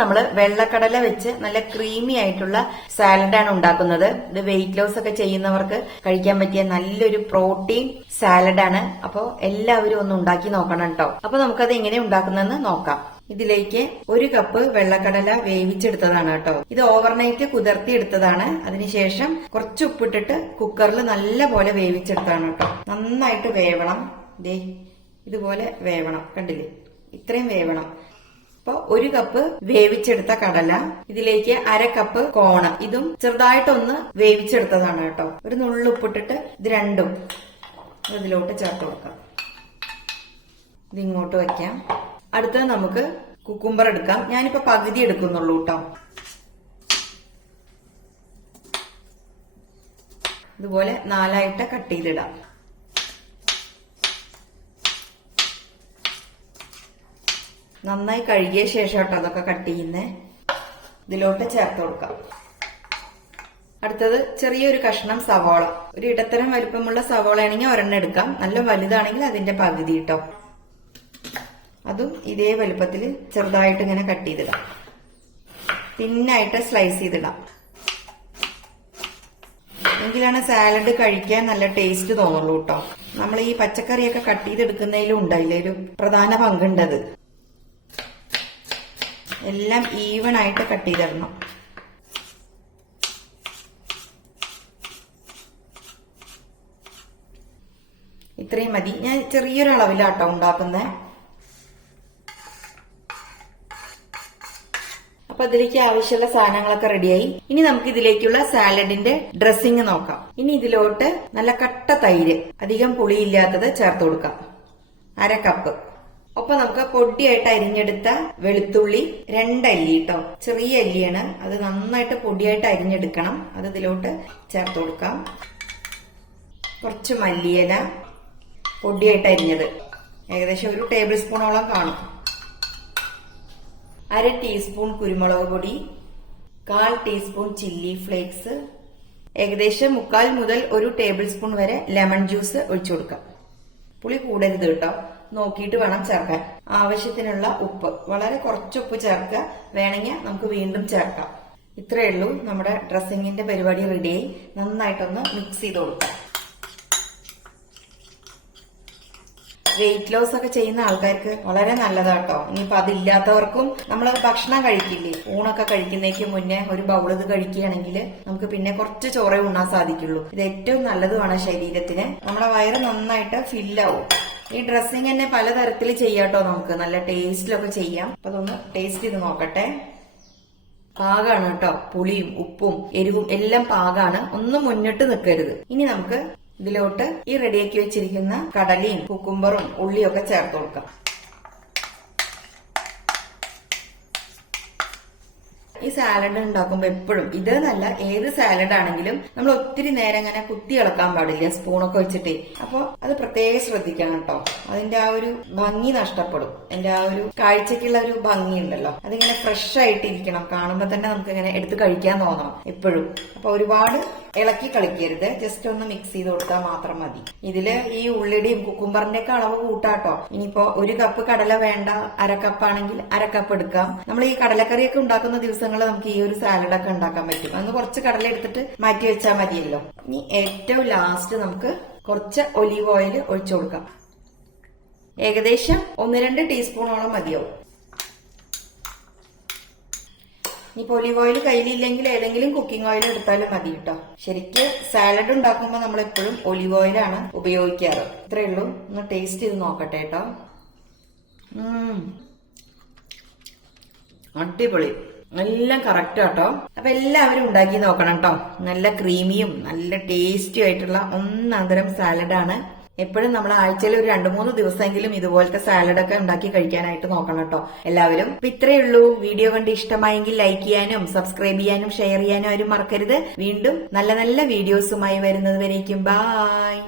നമ്മൾ വെള്ളക്കടല വെച്ച് നല്ല ക്രീമി ആയിട്ടുള്ള സാലഡാണ് ഉണ്ടാക്കുന്നത്. ഇത് വെയിറ്റ് ലോസ് ഒക്കെ ചെയ്യുന്നവർക്ക് കഴിക്കാൻ പറ്റിയ നല്ലൊരു പ്രോട്ടീൻ സാലഡാണ്. അപ്പോൾ എല്ലാവരും ഒന്ന് ഉണ്ടാക്കി നോക്കണം കേട്ടോ. അപ്പൊ നമുക്കത് എങ്ങനെ ഉണ്ടാക്കുന്നതെന്ന് നോക്കാം. ഇതിലേക്ക് 1 കപ്പ് വെള്ളക്കടല വേവിച്ചെടുത്തതാണ് കേട്ടോ. ഇത് ഓവർനൈറ്റ് കുതിർത്തി എടുത്തതാണ്. അതിനുശേഷം കുറച്ച് ഉപ്പിട്ടിട്ട് കുക്കറിൽ നല്ല പോലെ വേവിച്ചെടുത്താണ് കേട്ടോ. നന്നായിട്ട് വേവണം. ദേ ഇതുപോലെ വേവണം. കണ്ടില്ലേ, ഇത്രയും വേവണം. അപ്പൊ 1 കപ്പ് വേവിച്ചെടുത്ത കടല, ഇതിലേക്ക് 1/2 കപ്പ് കോണ്, ഇതും ചെറുതായിട്ടൊന്ന് വേവിച്ചെടുത്തതാണ് കേട്ടോ. ഒരു നുള്ളു ഉപ്പിട്ടിട്ട് ഇത് രണ്ടും ഇതിലോട്ട് ചേർത്ത് കൊടുക്കാം. ഇതിങ്ങോട്ട് വെക്കാം. അടുത്തത് നമുക്ക് കുക്കുംബർ എടുക്കാം. ഞാനിപ്പോ പകുതി എടുക്കുന്നുള്ളൂ കേട്ടോ. ഇതുപോലെ 4ആയിട്ട് കട്ട് ചെയ്തിടാം. നന്നായി കഴുകിയ ശേഷം കേട്ടോ അതൊക്കെ കട്ട് ചെയ്യുന്നേ. ഇതിലോട്ട് ചേർത്ത് കൊടുക്കാം. അടുത്തത് ചെറിയൊരു കഷ്ണം സവോള. ഒരു ഇടത്തരം വലിപ്പമുള്ള സവോള ആണെങ്കിൽ ഒരെണ്ണം എടുക്കാം. നല്ല വലുതാണെങ്കിൽ അതിന്റെ പകുതി കേട്ടോ. അതും ഇതേ വലുപ്പത്തിൽ ചെറുതായിട്ട് ഇങ്ങനെ കട്ട് ചെയ്തിടാം. തിന്നായിട്ട് സ്ലൈസ് ചെയ്തിടാം. എങ്കിലാണ് സാലഡ് കഴിക്കാൻ നല്ല ടേസ്റ്റ് തോന്നുള്ളൂ കേട്ടോ. നമ്മൾ ഈ പച്ചക്കറിയൊക്കെ കട്ട് ചെയ്തെടുക്കുന്നതിലും ഉണ്ടായില്ലേ ഒരു പ്രധാന പങ്കുണ്ടത്. എല്ലാം ഈവൺ ആയിട്ട് കട്ട് ചെയ്തിടണം. ഇത്രയും മതി. ഞാൻ ചെറിയൊരു അളവിലാട്ടോ ഉണ്ടാക്കുന്നത്. അപ്പൊ ഇതിലേക്ക് ആവശ്യമുള്ള സാധനങ്ങളൊക്കെ റെഡിയായി. ഇനി നമുക്ക് ഇതിലേക്കുള്ള സാലഡിന്റെ ഡ്രസ്സിങ് നോക്കാം. ഇനി ഇതിലോട്ട് നല്ല കട്ട തൈര്, അധികം പുളിയില്ലാത്തത് ചേർത്ത് കൊടുക്കാം. 1/2 കപ്പ്. ഒപ്പം നമുക്ക് പൊടിയായിട്ട് അരിഞ്ഞെടുത്ത വെളുത്തുള്ളി 2 അല്ലി കേട്ടോ. ചെറിയ അല്ലിയാണ്, അത് നന്നായിട്ട് പൊടിയായിട്ട് അരിഞ്ഞെടുക്കണം. അത് ഇതിലോട്ട് ചേർത്ത് കൊടുക്കാം. കുറച്ച് മല്ലിയില പൊടിയായിട്ട് അരിഞ്ഞത്, ഏകദേശം 1 ടേബിൾ സ്പൂണോളം കാണും. 1/2 ടീസ്പൂൺ കുരുമുളക് പൊടി, 1/4 ടീസ്പൂൺ ചില്ലി ഫ്ലേക്സ്, ഏകദേശം 1/4 മുതൽ 1 ടേബിൾ സ്പൂൺ വരെ ലെമൺ ജ്യൂസ് ഒഴിച്ചു കൊടുക്കാം. പുളി കൂടരുത് കേട്ടോ, നോക്കിയിട്ട് വേണം ചേർക്കാൻ. ആവശ്യത്തിനുള്ള ഉപ്പ്, വളരെ കുറച്ച് ഉപ്പ് ചേർക്കുക. വേണമെങ്കിൽ നമുക്ക് വീണ്ടും ചേർക്കാം. ഇത്രയേ ഉള്ളൂ. നമ്മുടെ ഡ്രസ്സിങ്ങിന്റെ പരിപാടി റെഡിയായി. നന്നായിട്ടൊന്ന് മിക്സ് ചെയ്ത് കൊടുക്കാം. വെയിറ്റ് ലോസ് ഒക്കെ ചെയ്യുന്ന ആൾക്കാർക്ക് വളരെ നല്ലതാട്ടോ. ഇനിയിപ്പോ അതില്ലാത്തവർക്കും നമ്മൾ ഭക്ഷണം കഴിക്കില്ലേ, ഊണൊക്കെ കഴിക്കുന്നേക്ക് മുന്നേ ഒരു ബൗൾ ഇത് കഴിക്കുകയാണെങ്കിൽ നമുക്ക് പിന്നെ കുറച്ച് ചോറേ ഉണ്ണാൻ സാധിക്കുള്ളൂ. ഇത് ഏറ്റവും നല്ലതുമാണ് ശരീരത്തിന്. നമ്മുടെ വയറ് നന്നായിട്ട് ഫില്ലാവും. ഈ ഡ്രസ്സിങ് തന്നെ പലതരത്തിൽ ചെയ്യാട്ടോ. നമുക്ക് നല്ല ടേസ്റ്റിലൊക്കെ ചെയ്യാം. അപ്പൊ അതൊന്ന് ടേസ്റ്റ് ചെയ്ത് നോക്കട്ടെ. പാകാണ് കേട്ടോ. പുളിയും ഉപ്പും എരിവും എല്ലാം പാകാണ്. ഒന്നും മുന്നിട്ട് നിൽക്കരുത്. ഇനി നമുക്ക് ഇതിലോട്ട് ഈ റെഡിയാക്കി വെച്ചിരിക്കുന്ന കടലയും കുക്കുംബറും ഉള്ളിയും ഒക്കെ ചേർത്ത് കൊടുക്കാം. ഈ സാലഡ് ഉണ്ടാക്കുമ്പോ എപ്പോഴും ഇതെന്നല്ല, ഏത് സാലഡ് ആണെങ്കിലും നമ്മൾ ഒത്തിരി നേരം ഇങ്ങനെ കുത്തി ഇളക്കാൻ പാടില്ല സ്പൂണൊക്കെ വെച്ചിട്ട്. അപ്പൊ അത് പ്രത്യേകം ശ്രദ്ധിക്കണം കേട്ടോ. അതിന്റെ ആ ഒരു ഭംഗി നഷ്ടപ്പെടും. അതിന്റെ ആ ഒരു കാഴ്ചക്കുള്ള ഒരു ഭംഗി ഉണ്ടല്ലോ, അതിങ്ങനെ ഫ്രഷ് ആയിട്ടിരിക്കണം. കാണുമ്പോ തന്നെ നമുക്ക് ഇങ്ങനെ എടുത്ത് കഴിക്കാൻ തോന്നണം എപ്പോഴും. അപ്പൊ ഒരുപാട് ഇളക്കി കളിക്കരുത്. ജസ്റ്റ് ഒന്ന് മിക്സ് ചെയ്ത് കൊടുത്താൽ മാത്രം മതി. ഇതില് ഈ ഉള്ളിയുടെയും കുക്കുംബറിന്റെ ഒക്കെ അളവ് കൂട്ടാട്ടോ. ഇനിയിപ്പോ 1 കപ്പ് കടല വേണ്ട, 1/2 കപ്പ് ആണെങ്കിൽ 1/2 കപ്പ് എടുക്കാം. നമ്മൾ ഈ കടലക്കറിയൊക്കെ ഉണ്ടാക്കുന്ന ദിവസങ്ങളിൽ നമുക്ക് ഈ ഒരു സാലഡ് ഒക്കെ ഉണ്ടാക്കാൻ പറ്റും. അന്ന് കുറച്ച് കടല എടുത്തിട്ട് മാറ്റി വെച്ചാൽ മതിയല്ലോ. ഇനി ഏറ്റവും ലാസ്റ്റ് നമുക്ക് കുറച്ച് ഒലീവ് ഓയിൽ ഒഴിച്ചു കൊടുക്കാം. ഏകദേശം 1-2 ടീസ്പൂണോളം മതിയാവും. ഇനിയിപ്പോ ഒലീവ് ഓയിൽ കയ്യിലില്ലെങ്കിൽ ഏതെങ്കിലും കുക്കിംഗ് ഓയിൽ എടുത്താലും മതി കേട്ടോ. ശരിക്ക് സാലഡ് ഉണ്ടാക്കുമ്പോൾ നമ്മൾ എപ്പോഴും ഒലീവ് ഓയിലാണ് ഉപയോഗിക്കാറ്. ഇത്രയേ ഉള്ളൂ. ഒന്ന് ടേസ്റ്റ് ചെയ്ത് നോക്കട്ടെ കേട്ടോ. അടിപൊളി, എല്ലാം കറക്റ്റ് കേട്ടോ. അപ്പൊ എല്ലാവരും ഉണ്ടാക്കി നോക്കണം കേട്ടോ. നല്ല ക്രീമിയും നല്ല ടേസ്റ്റി ആയിട്ടുള്ള ഒന്നാന്തരം സാലഡാണ്. എപ്പോഴും നമ്മൾ ആഴ്ചയിൽ ഒരു 2-3 ദിവസമെങ്കിലും ഇതുപോലത്തെ സാലഡൊക്കെ ഉണ്ടാക്കി കഴിക്കാനായിട്ട് നോക്കണം കേട്ടോ എല്ലാവരും. അപ്പൊ ഇത്രയേ ഉള്ളൂ. വീഡിയോ കണ്ട് ഇഷ്ടമായെങ്കിൽ ലൈക്ക് ചെയ്യാനും സബ്സ്ക്രൈബ് ചെയ്യാനും ഷെയർ ചെയ്യാനും ആരും മറക്കരുത്. വീണ്ടും നല്ല നല്ല വീഡിയോസുമായി വരുന്നത് വരേക്കും ബൈ.